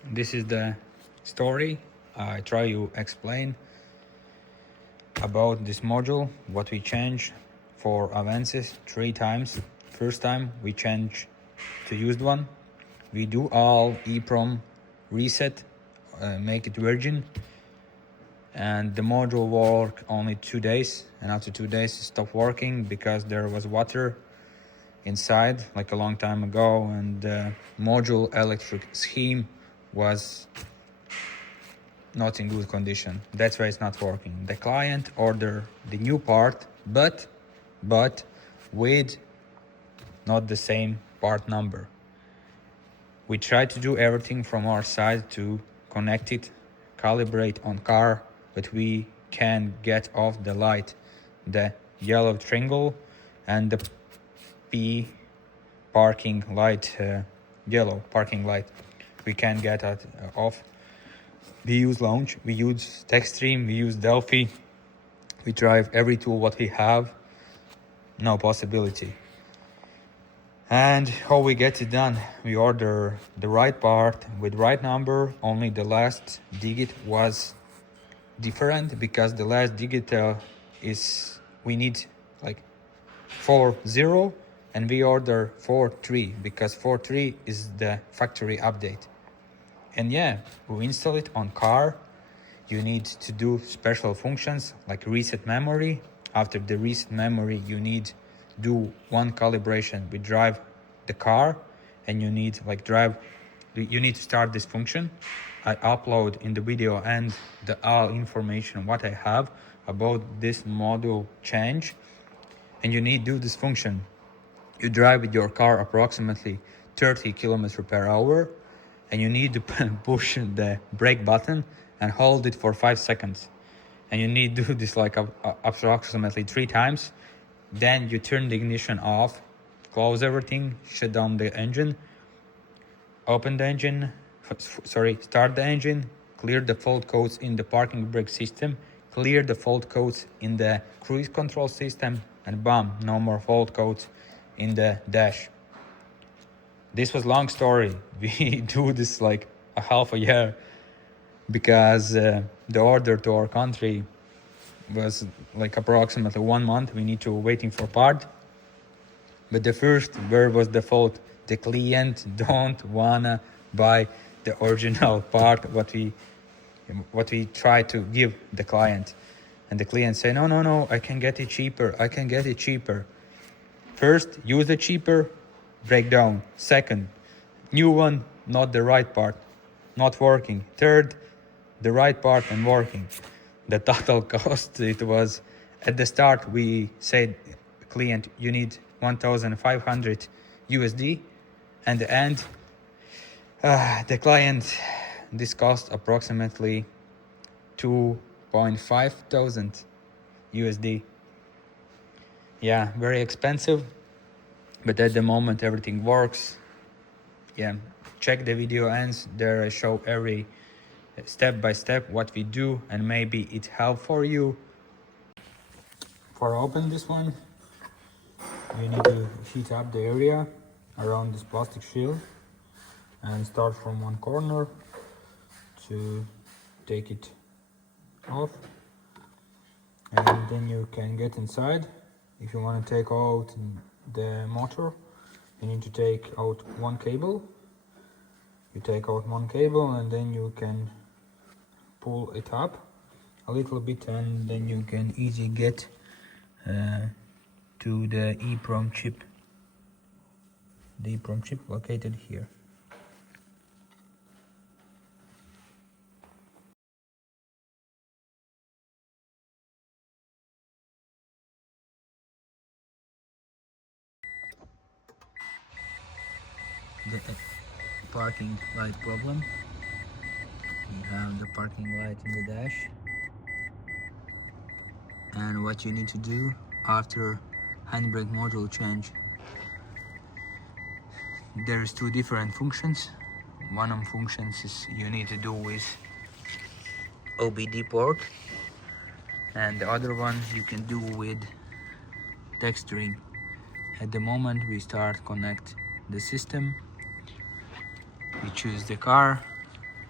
This is the story. I try to explain about this module, what we changed for advances 3 times. First time we change to used one. We do all EEPROM reset, make it virgin, and the module worked only 2 days, and after 2 days it stopped working because there was water inside like a long time ago, and the module electric scheme was not in good condition. That's why it's not working. The client ordered the new part, but with not the same part number. We tried to do everything from our side to connect it, calibrate on car, but we can get off the light, the yellow triangle and the P parking light, yellow parking light. We can't get that off. We use Launch, we use TechStream, we use Delphi. We drive every tool what we have. No possibility. And how we get it done? We order the right part with right number, only the last digit was different because the last digit is, we need like 40 and we order 43 because 43 is the factory update. And yeah, we install it on car. You need to do special functions like reset memory. After the reset memory, you need do one calibration. We drive the car and you need to start this function. I upload in the video and the all information what I have about this module change, and you need to do this function. You drive with your car approximately 30 kilometers per hour, and you need to push the brake button and hold it for 5 seconds. And you need to do this like approximately 3 times. Then you turn the ignition off, close everything, shut down the engine, open the engine, start the engine, clear the fault codes in the parking brake system, clear the fault codes in the cruise control system, and bam, no more fault codes in the dash. This was long story. We do this like a half a year because the order to our country was like approximately 1 month. We need to waiting for part. But the first, where was the fault? The client don't wanna buy the original part what we try to give the client. And the client say, no, I can get it cheaper. First, use the cheaper, break down. Second, new one, not the right part, not working. Third, the right part and working. The total cost, it was, at the start we said, client, you need 1,500 USD, and the end, the client, this cost approximately 2.5 thousand USD. Yeah, very expensive, but at the moment everything works. Yeah, check the video ends, there I show every step by step what we do, and maybe it help for you. For open this one, you need to heat up the area around this plastic shield and start from one corner to take it off, and then you can get inside. If you want to take out the motor, you need to take out one cable. You take out one cable and then you can pull it up a little bit, and then you can easily get to the EEPROM chip. The EEPROM chip located here. The parking light problem. You have the parking light in the dash, and what you need to do after handbrake module change, there's 2 different functions. One of the functions is you need to do with OBD port, and the other one you can do with TechStream. At the moment we start connect the system, we choose the car,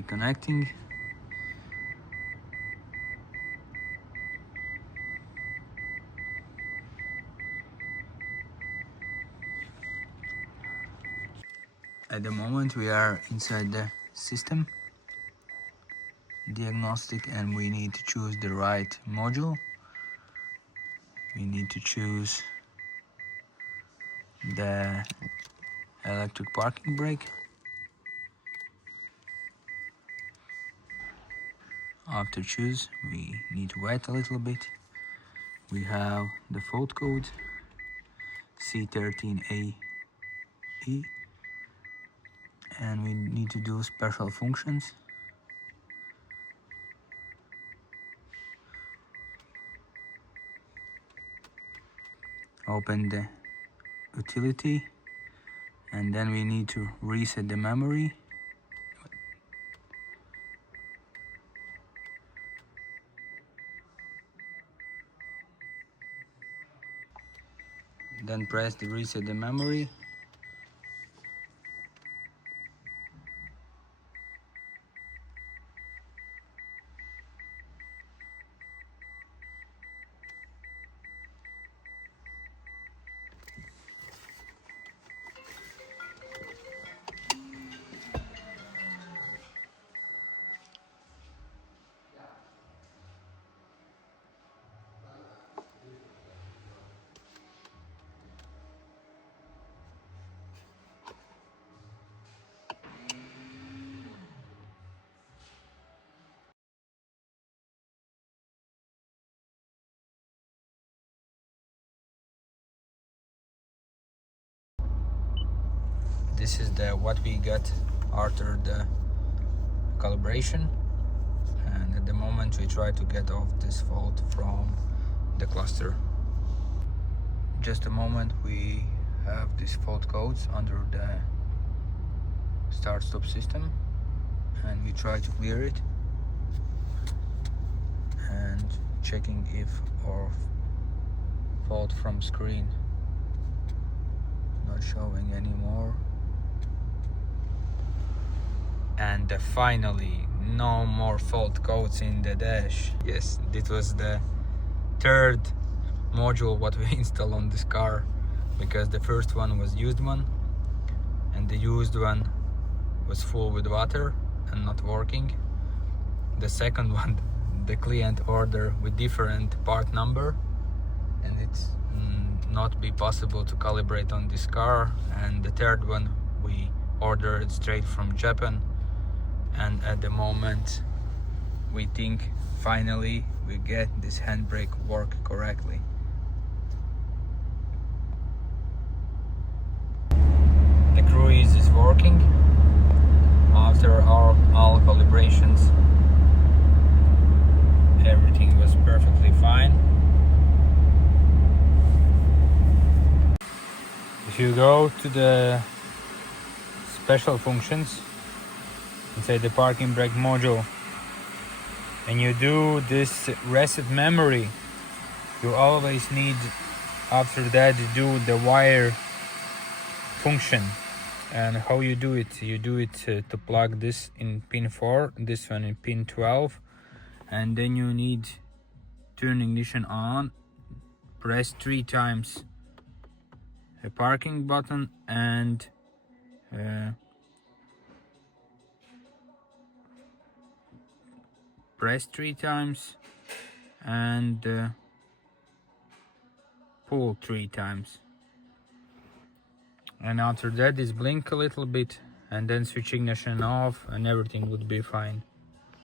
reconnecting. At the moment we are inside the system diagnostic, and we need to choose the right module. We need to choose the electric parking brake. After choose, we need to wait a little bit. We have the fault code C13AE, and we need to do special functions. Open the utility, and then we need to reset the memory. Then press the reset the memory. This is what we got after the calibration, and at the moment we try to get off this fault from the cluster. Just a moment, we have these fault codes under the start-stop system, and we try to clear it and checking if our fault from screen not showing anymore. And finally, no more fault codes in the dash. Yes, this was the third module what we installed on this car, because the first one was used one, and the used one was full with water and not working. The second one, the client ordered with different part number, and it's not be possible to calibrate on this car. And the third one we ordered straight from Japan, and at the moment we think finally we get this handbrake work correctly. The cruise is working after all calibrations. Everything was perfectly fine. If you go to the special functions inside the parking brake module and you do this reset memory, you always need after that to do the wire function. And how you do it? You do it to plug this in pin 4, this one in pin 12, and then you need turn ignition on, press 3 times the parking button, and press 3 times and pull 3 times. And after that is blink a little bit and then switch ignition off and everything would be fine.